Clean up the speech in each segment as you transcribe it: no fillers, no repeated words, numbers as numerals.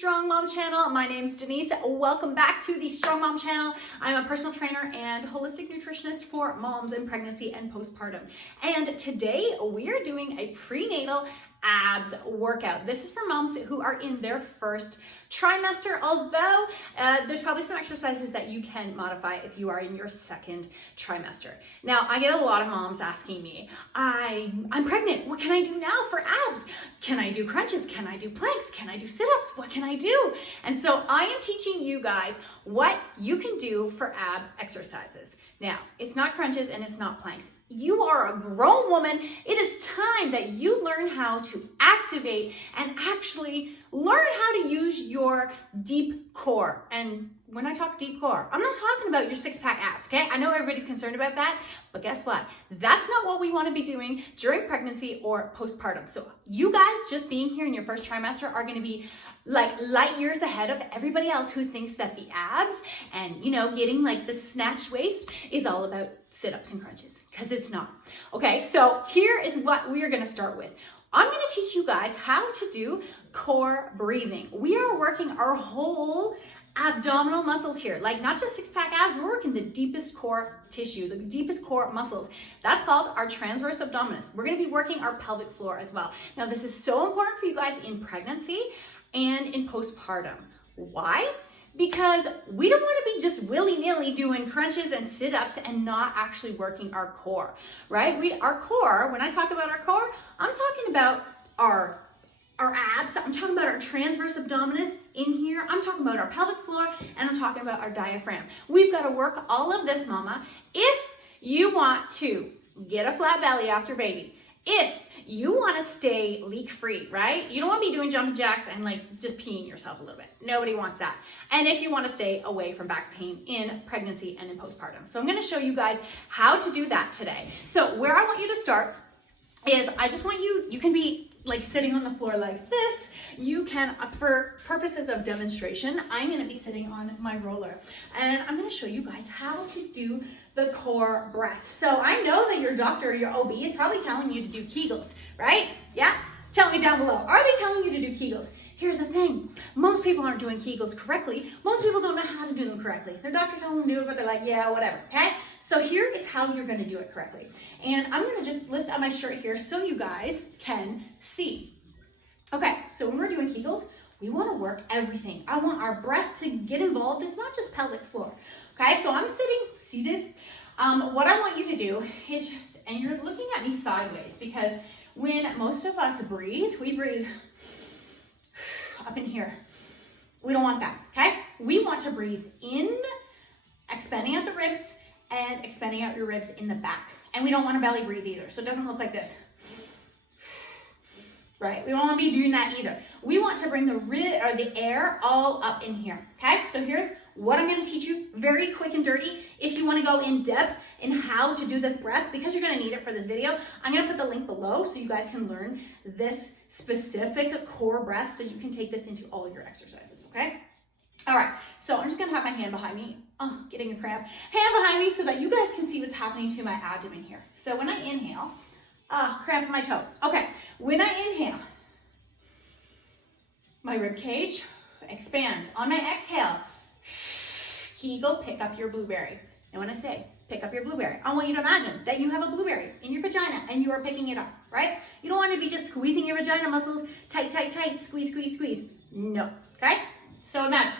Strong Mom channel. My name's Denise. Welcome back to the Strong Mom channel. I'm a personal trainer and holistic nutritionist for moms in pregnancy and postpartum. And today we are doing a prenatal abs workout. This is for moms who are in their first trimester, although there's probably some exercises that you can modify if you are in your second trimester. Now, I get a lot of moms asking me, I'm pregnant, what can I do now for abs? Can I do crunches? Can I do planks? Can I do sit-ups? What can I do? And so I am teaching you guys what you can do for ab exercises. Now, it's not crunches and it's not planks. You are a grown woman. It is time that you learn how to activate and actually learn how to use your deep core. And when I talk deep core, I'm not talking about your six-pack abs, okay? I know everybody's concerned about that, but guess what? That's not what we want to be doing during pregnancy or postpartum. So you guys just being here in your first trimester are going to be like light years ahead of everybody else who thinks that the abs and, you know, getting like the snatched waist is all about sit-ups and crunches, because it's not. Okay, so here is what we are going to start with. I'm going to teach you guys how to do core breathing. We are working our whole abdominal muscles here, like not just six-pack abs, we're working the deepest core tissue, the deepest core muscles. That's called our transverse abdominis. We're going to be working our pelvic floor as well. Now, this is so important for you guys in pregnancy and in postpartum. Why? Because we don't want to be just willy-nilly doing crunches and sit-ups and not actually working our core, right? Our core, when I talk about our core, I'm talking about our abs, I'm talking about our transverse abdominis in here, I'm talking about our pelvic floor, and I'm talking about our diaphragm. We've got to work all of this, mama, if you want to get a flat belly after baby, if you want to stay leak-free, right? You don't want to be doing jumping jacks and like just peeing yourself a little bit. Nobody wants that. And if you want to stay away from back pain in pregnancy and in postpartum. So I'm going to show you guys how to do that today. So where I want you to start is I just want you can be like sitting on the floor like this. You can, for purposes of demonstration, I'm going to be sitting on my roller. And I'm going to show you guys how to do the core breath. So I know that your doctor or your OB is probably telling you to do Kegels, right? Yeah? Tell me down below. Are they telling you to do Kegels? Here's the thing. Most people aren't doing Kegels correctly. Most people don't know how to do them correctly. Their doctor tells them to do it, but they're like, yeah, whatever, okay? So here is how you're going to do it correctly. And I'm going to just lift up my shirt here so you guys can see. Okay, so when we're doing Kegels, we want to work everything. I want our breath to get involved. It's not just pelvic floor. Okay, so I'm seated. What I want you to do is just, and you're looking at me sideways, because when most of us breathe, we breathe up in here. We don't want that, okay? We want to breathe in, expanding out the ribs, and expanding out your ribs in the back. And we don't want to belly breathe either, so it doesn't look like this. Right? We don't want to be doing that either. We want to bring the air all up in here, okay? So here's what I'm going to teach you, very quick and dirty. If you want to go in depth in how to do this breath, because you're going to need it for this video, I'm going to put the link below so you guys can learn this specific core breath so you can take this into all of your exercises, okay? All right, so I'm just going to have my hand behind me. Oh, getting a cramp. Hand behind me so that you guys can see what's happening to my abdomen here. So when I inhale, cramp in my toe. Okay, when I inhale, my rib cage expands. On my exhale, Kegel, pick up your blueberry. And when I say pick up your blueberry, I want you to imagine that you have a blueberry in your vagina and you are picking it up, right? You don't want to be just squeezing your vagina muscles, tight, tight, tight, squeeze, squeeze, squeeze. No, okay? So imagine,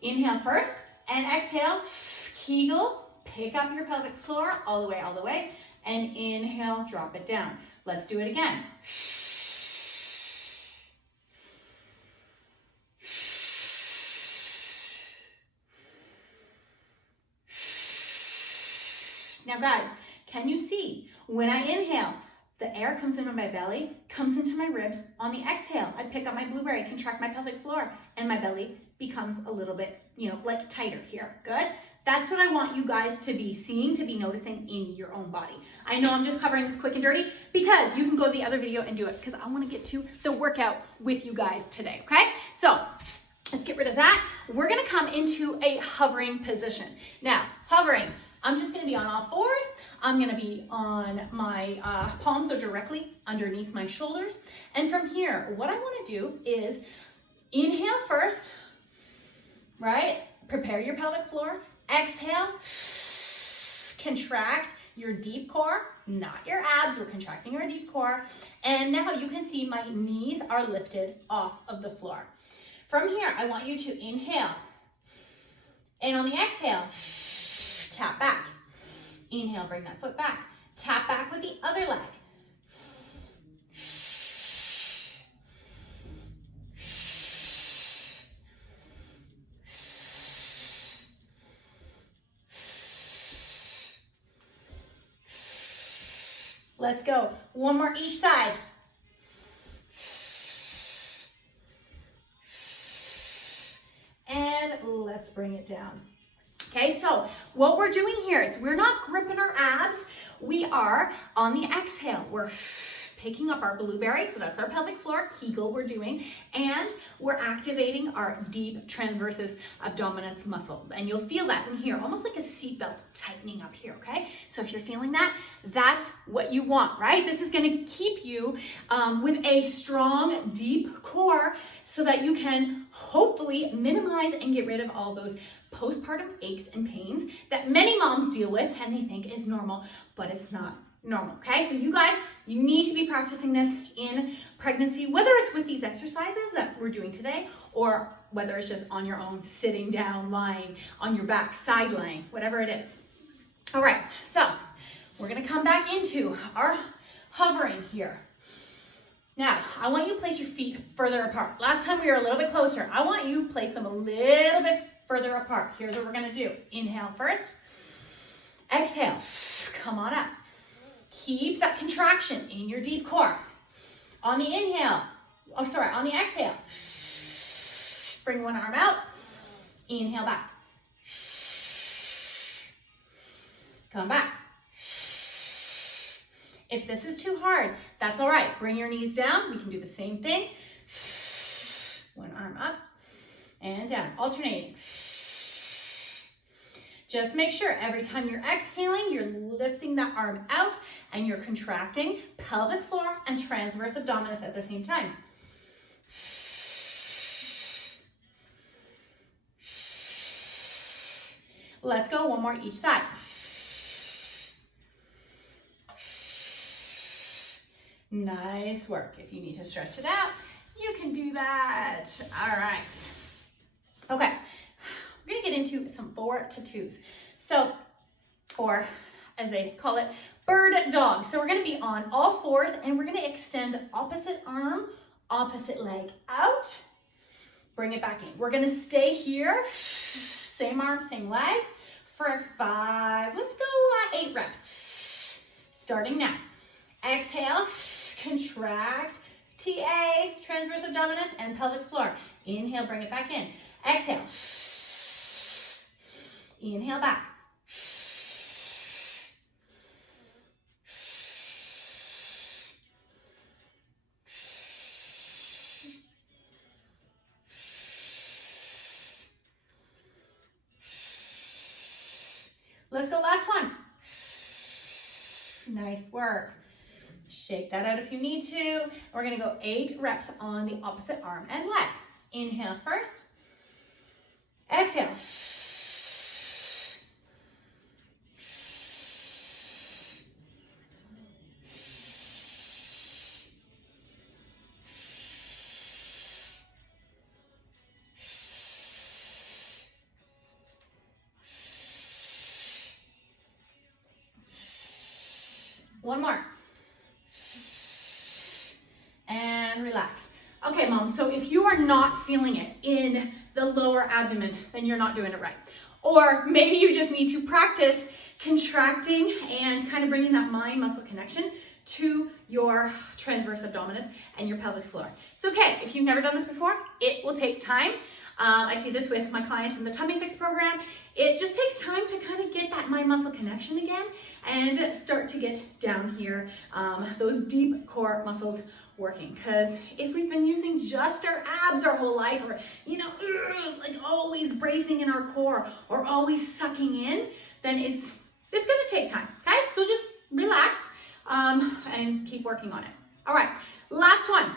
inhale first and exhale, Kegel, pick up your pelvic floor all the way, and inhale, drop it down. Let's do it again. Now guys, can you see? When I inhale, the air comes into my belly, comes into my ribs. On the exhale, I pick up my blueberry, contract my pelvic floor, and my belly becomes a little bit, like tighter here. Good? That's what I want you guys to be seeing, to be noticing in your own body. I know I'm just covering this quick and dirty because you can go to the other video and do it, because I want to get to the workout with you guys today, okay? So let's get rid of that. We're going to come into a hovering position. Now, hovering, I'm just going to be on all fours. I'm going to be on my palms, so directly underneath my shoulders. And from here, what I want to do is Inhale first, right? Prepare your pelvic floor. Exhale, contract your deep core, not your abs. We're contracting our deep core. And now you can see my knees are lifted off of the floor. From here, I want you to inhale. And on the exhale, tap back. Inhale, bring that foot back. Tap back with the other leg. Let's go. One more each side. And let's bring it down. Okay, so what we're doing here is we're not gripping our abs. We are on the exhale. We're picking up our blueberry, so that's our pelvic floor, Kegel we're doing, and we're activating our deep transversus abdominis muscle. And you'll feel that in here, almost like a seatbelt tightening up here, okay? So if you're feeling that, that's what you want, right? This is gonna keep you with a strong, deep core so that you can hopefully minimize and get rid of all those postpartum aches and pains that many moms deal with and they think is normal, but it's not normal, okay? So you guys, you need to be practicing this in pregnancy, whether it's with these exercises that we're doing today, or whether it's just on your own, sitting down, lying on your back, side lying, whatever it is. All right, so we're gonna come back into our hovering here. Now, I want you to place your feet further apart. Last time we were a little bit closer. I want you to place them a little bit further apart. Here's what we're gonna do. Inhale first. Exhale, come on up. Keep that contraction in your deep core. On the inhale, on the exhale, bring one arm out. Inhale back. Come back. If this is too hard, that's all right. Bring your knees down. We can do the same thing. One arm up and down, alternating. Just make sure every time you're exhaling, you're lifting that arm out and you're contracting pelvic floor and transverse abdominis at the same time. Let's go, one more each side. Nice work. If you need to stretch it out, you can do that. All right. Okay. We're gonna get into some 4 to 2s. So, or as they call it, bird dog. So we're gonna be on all fours and we're gonna extend opposite arm, opposite leg out. Bring it back in. We're gonna stay here, same arm, same leg for 5, let's go 8 reps. Starting now. Exhale, contract, TA, transverse abdominis and pelvic floor. Inhale, bring it back in. Exhale. Inhale back. Let's go, last one. Nice work. Shake that out if you need to. We're gonna go 8 reps on the opposite arm and leg. Inhale first. Exhale. One more. And relax. Okay, mom, so if you are not feeling it in the lower abdomen, then you're not doing it right. Or maybe you just need to practice contracting and kind of bringing that mind-muscle connection to your transverse abdominis and your pelvic floor. It's okay. If you've never done this before, it will take time. I see this with my clients in the Tummy Fix program. It just takes time to kind of get that mind-muscle connection again and start to get down here, those deep core muscles working. Because if we've been using just our abs our whole life, or, you know, like always bracing in our core or always sucking in, then it's gonna take time, okay? So just relax and keep working on it. All right, last one.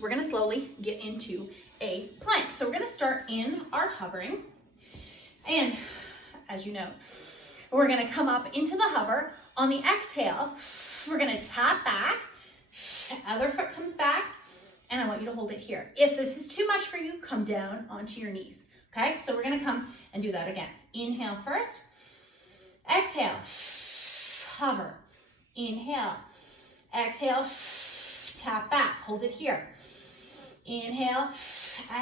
we're gonna slowly get into a plank. So we're gonna start in our hovering. And as you know, we're gonna come up into the hover. On the exhale, we're gonna tap back, other foot comes back, and I want you to hold it here. If this is too much for you, come down onto your knees, okay? So we're gonna come and do that again. Inhale first, exhale, hover, inhale, exhale, tap back, hold it here. Inhale,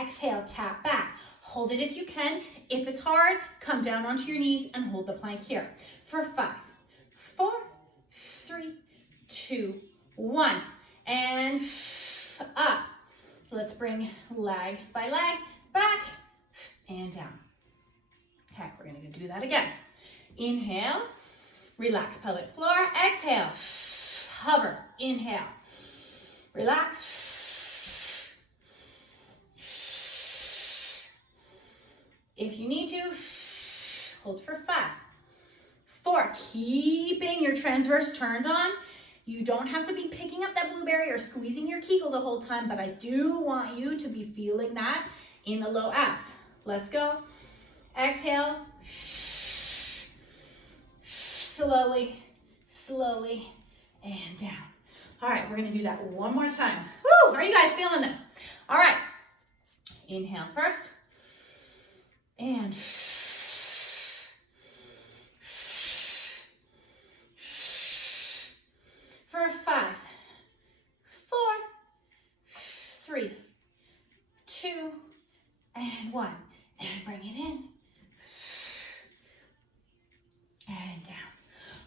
exhale, tap back. Hold it if you can. If it's hard, come down onto your knees and hold the plank here for 5, 4, 3, 2, 1, and up. Let's bring leg by leg back and down. Okay, we're gonna do that again. Inhale, relax pelvic floor. Exhale, hover. Inhale, relax. If you need to, hold for 5, 4, keeping your transverse turned on. You don't have to be picking up that blueberry or squeezing your Kegel the whole time, but I do want you to be feeling that in the low abs. Let's go. Exhale. Slowly, slowly, and down. All right, we're gonna do that one more time. Woo, are you guys feeling this? All right, inhale first. And for 5, 4, 3, 2, and 1. And bring it in. And down.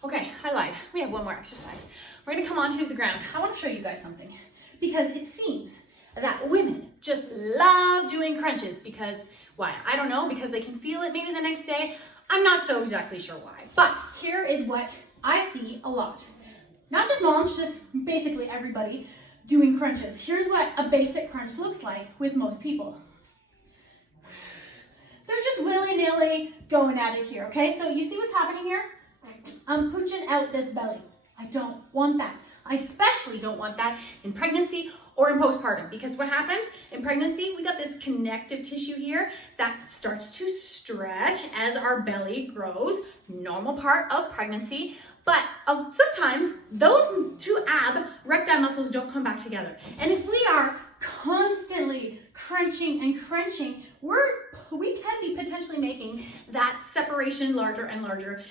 Okay, I lied. We have one more exercise. We're gonna come onto the ground. I wanna show you guys something because it seems that women just love doing crunches because why? I don't know, because they can feel it maybe the next day. I'm not so exactly sure why. But here is what I see a lot. Not just moms, just basically everybody doing crunches. Here's what a basic crunch looks like with most people. They're just willy-nilly going at it here, okay? So you see what's happening here? I'm pushing out this belly. I don't want that. I especially don't want that in pregnancy or in postpartum, because what happens in pregnancy, we got this connective tissue here that starts to stretch as our belly grows, normal part of pregnancy, but sometimes those two recti muscles don't come back together. And if we are constantly crunching and crunching, we can be potentially making that separation larger and larger,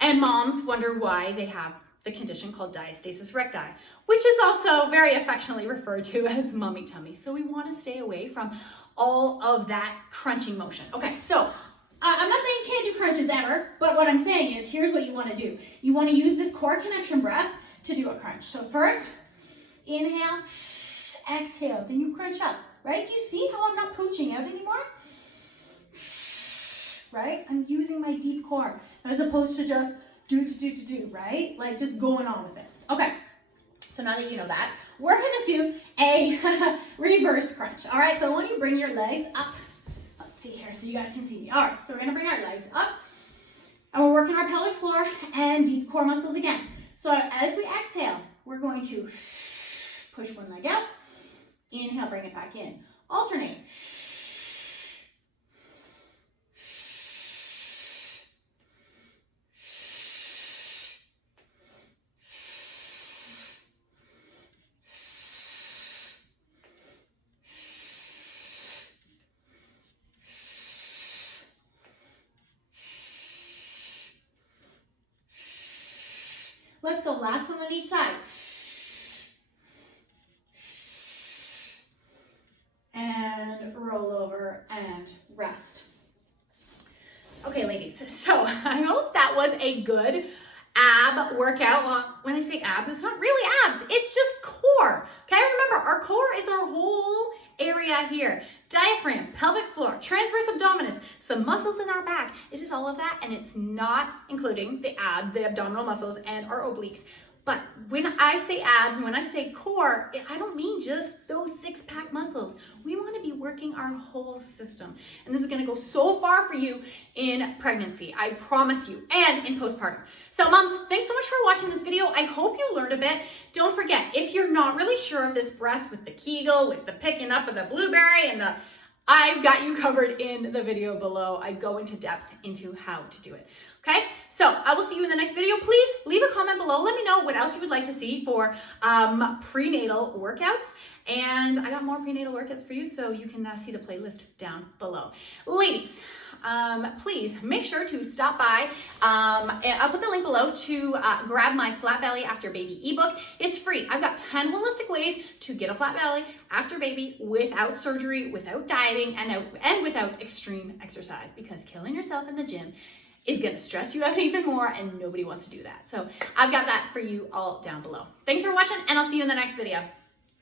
and moms wonder why they have the condition called diastasis recti, which is also very affectionately referred to as mummy tummy. So we want to stay away from all of that crunching motion. Okay, so I'm not saying you can't do crunches ever, but what I'm saying is here's what you want to do. You want to use this core connection breath to do a crunch. So first, inhale, exhale, then you crunch up, right? Do you see how I'm not pooching out anymore? Right? I'm using my deep core as opposed to just do, right? Like just going on with it. Okay, so now that you know that, we're gonna do a reverse crunch. All right, so I want you to bring your legs up. Let's see here so you guys can see me. All right, so we're gonna bring our legs up and we're working our pelvic floor and deep core muscles again. So as we exhale, we're going to push one leg out, inhale, bring it back in. Alternate. Let's go, last one on each side. And roll over and rest. Okay, ladies, so I hope that was a good ab workout. Well, when I say abs, it's not really abs, it's just core. Okay, remember, our core is our whole area here. Diaphragm, pelvic floor, transverse abdominis, some muscles in our back. It is all of that, and it's not including the abdominal muscles and our obliques. But when I say abs, when I say core, I don't mean just those six-pack muscles. We want to be working working our whole system. And this is gonna go so far for you in pregnancy, I promise you, and in postpartum. So moms, thanks so much for watching this video. I hope you learned a bit. Don't forget, if you're not really sure of this breath with the Kegel, with the picking up of the blueberry and I've got you covered in the video below. I go into depth into how to do it. Okay, so I will see you in the next video. Please leave a comment below. Let me know what else you would like to see for prenatal workouts. And I got more prenatal workouts for you, so you can see the playlist down below. Ladies, please make sure to stop by. I'll put the link below to grab my Flat Belly After Baby ebook. It's free. I've got 10 holistic ways to get a flat belly after baby without surgery, without dieting, and without extreme exercise, because killing yourself in the gym is gonna stress you out even more, and nobody wants to do that. So I've got that for you all down below. Thanks for watching, and I'll see you in the next video.